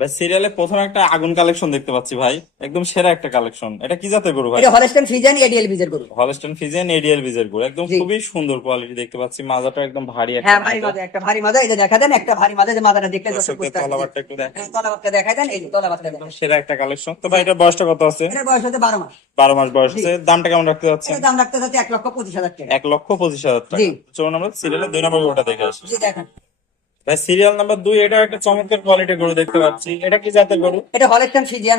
ভাই সিরিয়ালে প্রথম একটা আগুন কালেকশন দেখতে পাচ্ছি ভাই, একদম সেরা একটা কালেকশন। এটা কি জাতের গরু ভাই? এটা হলস্টাইন ফ্রিজিয়ান এডিএল বীজের গরু। হলস্টাইন ফ্রিজিয়ান এডিএল বীজের গরু, একদম জি। খুবই সুন্দর কোয়ালিটি দেখতে পাচ্ছি। মাজাটা একদম ভারী একটা হ্যাঁ, ভারী মাজা। মাজা, একটা ভারী মাজা। এই যে দেখা দেন, একটা ভারী মাজা, যে মাজাটা দেখলে দর্শক দর্শকদের বুঝতে পারবে। তলাবারটা একটু দেখেন। হ্যাঁ, তলাবারটা দেখাই দেন, এই যে তলাবারটা একদম দেখেন। সেরা একটা কালেকশন। তো ভাই এটার বয়সটা কত আছে? এটার বয়স হচ্ছে 12 মাস। 12 মাস বয়স জি। আছে। দামটা কেমন রাখতে যাচ্ছেন? এটার দাম রাখতে যাচ্ছে 1,25,000 টাকা। 1,25,000 টাকা। জি। চলুন আমরা সিরিয়ালের 2 নম্বর গরুটা দেখে আসি। জি দেখেন, ভাই সিরিয়াল নাম্বার 2, এটা একটা চমৎকার কোয়ালিটির গরু দেখতে পাচ্ছি। এটা কি জাতের গরু? এটা হলস্টাইন ফ্রিজিয়ান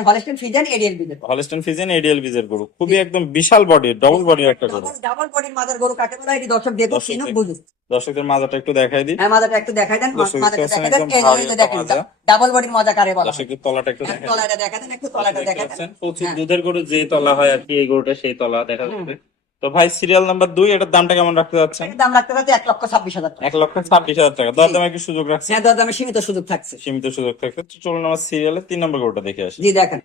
এডিএল বীজের গরু। হলস্টাইন ফ্রিজিয়ান এডিএল বীজের গরু, খুবই একদম বিশাল বডির, ডবল বডির একটা গরু। ডাবল বডির মাজার গরু কাকে বলে, এটি দর্শক দেখুক, দর্শক চিনুক, দেখ- বুঝুক। দর্শকদের মাজাটা একটু দেখাই দিই। হ্যাঁ, মাজাটা একটু দেখাই দেন, দর্শক মাজাটা দেখতে দেখাই পাচ্ছেন, দেন, একদম এই ভারী যে একটা দেখেন, মাজা। ডাবল বডির মাজা কারে বলা হয়। দর্শকদের তলাটা একটু হ্যাঁ, দেখাই দিই। তলাটা দেখা দেন, একটু তলাটা দেখতে দেখা দেন। পাচ্ছেন, প্রচুর হ্যাঁ। দুধের গরু যে তলা হয় আর কি, এই গরুটা সেই তলা দেখা যাচ্ছে। তো ভাই সিরিয়াল নাম্বার 2, এটার দামটা কেমন রাখতে যাচ্ছেন? এটার দাম রাখতে যাচ্ছে 1,26,000 টাকা। 1,26,000 টাকা। দরদামে কি সুযোগ রাখছে? হ্যাঁ, দরদামে সীমিত সুযোগ থাকছে। সীমিত সুযোগ থাকবে। তো চলুন আমার সিরিয়ালের 3 নম্বর গরুটা দেখে আসি। জি দেখেন,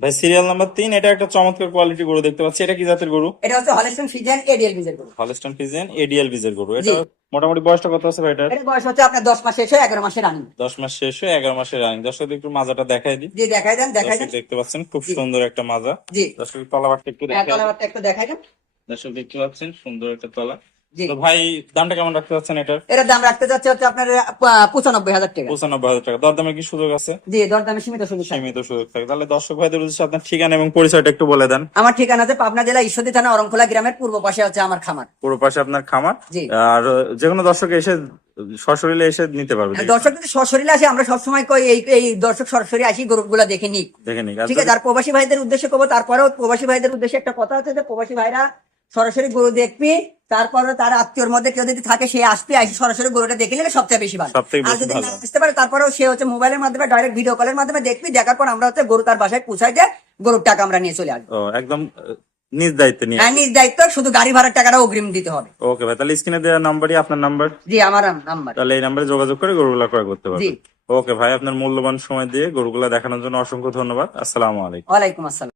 ভাই সিরিয়াল নাম্বার 3, এটা একটা চমৎকার কোয়ালিটি গরু দেখতে পাচ্ছি। এটা কি জাতের গরু? এটা হচ্ছে হলস্টাইন ফ্রিজিয়ান এডিএল বীজের গরু। হলস্টাইন ফ্রিজিয়ান এডিএল বীজের গরু। জি। এটা মোটামুটি বয়সটা কত আছে ভাই এটার? এটার বয়স হচ্ছে আপনার 10 মাস শেষ হয়ে 11 মাসে রানিং। 10 মাস শেষ হয়ে 11 মাসের রানিং। দর্শকদের একটু মাজাটা দেখাই দিই। জি দেখাই দেন, দেখাই দর্শক দেন। দেখতে পাচ্ছেন, খুব জি। সুন্দর একটা মাজা। জি। দর্শক তলাবারটা একটু হ্যাঁ, দেখাই দিই। তলাবারটা একটু দেখাই দেন। দর্শক দেখতে পাচ্ছেন, সুন্দর একটা তলা। জি। তো ভাই দামটা কেমন রাখতে যাচ্ছেন এটার? এটার দাম রাখতে যাচ্ছে হচ্ছে আপনার 95,000 টাকা। 95,000 টাকা। দরদামে কি সুযোগ আছে? জি, দরদামে সীমিত সুযোগ থাকবে। সীমিত সুযোগ থাকে। তাহলে দর্শক ভাইদের উদ্দেশ্যে আপনার ঠিকানা এবং পরিচয়টা একটু বলে দেন। আমার ঠিকানা আছে পাবনা জেলা ঈশ্বরদী থানা অরংখোলা গ্রামের পূর্ব পাশে হচ্ছে আমার খামার। পুরো পাশে আপনার খামার। জি। আর যে কোনো দর্শক এসে সশরীরে এসে নিতে পারবে। দর্শক যদি সরাসরি আসে, আমরা সবসময় কই এই দর্শক সরাসরি আসি, গরুগুলা দেখে নিই। দেখে নিক। ঠিক আছে। আর প্রবাসী ভাইদের উদ্দেশ্যে করবো, তারপরেও প্রবাসী ভাইদের উদ্দেশ্যে একটা কথা আছে যে প্রবাসী ভাইরা সরাসরি গরু দেখবি, তারপরে তার আত্মীয়র মধ্যে কেউ যদি থাকে সে আসবে, আসি সরাসরি গরুটা দেখে নিলে সবচেয়ে বেশি ভালো। সবথেকে আর বেশি যদি ভালো। না আসতে পারে, তারপরেও সে হচ্ছে মোবাইলের মাধ্যমে ডাইরেক্ট ভিডিও কলের মাধ্যমে দেখবি, দেখার পর আমরা হচ্ছে গরু তার বাসায় পৌঁছাই দিয়ে গরুর টাকা আমরা নিয়ে চলে আসবো। ও একদম নিজ দায়িত্বে নিয়ে। হ্যাঁ, নিজ দায়িত্ব, শুধু গাড়ি ভাড়ার টাকাটা অগ্রিম দিতে হবে। ওকে ভাই, তাহলে স্ক্রিনে দেওয়া নাম্বারই আপনার নাম্বার। জি, আমার নাম্বার। তাহলে এই নাম্বারে যোগাযোগ করে গরুগুলা ক্রয় করতে জি। পারবে। ওকে ভাই, আপনার মূল্যবান সময় দিয়ে গরুগুলা দেখানোর জন্য অসংখ্য ধন্যবাদ। আসসালামু আলাইকুম। ওয়ালাইকুম আসসালাম।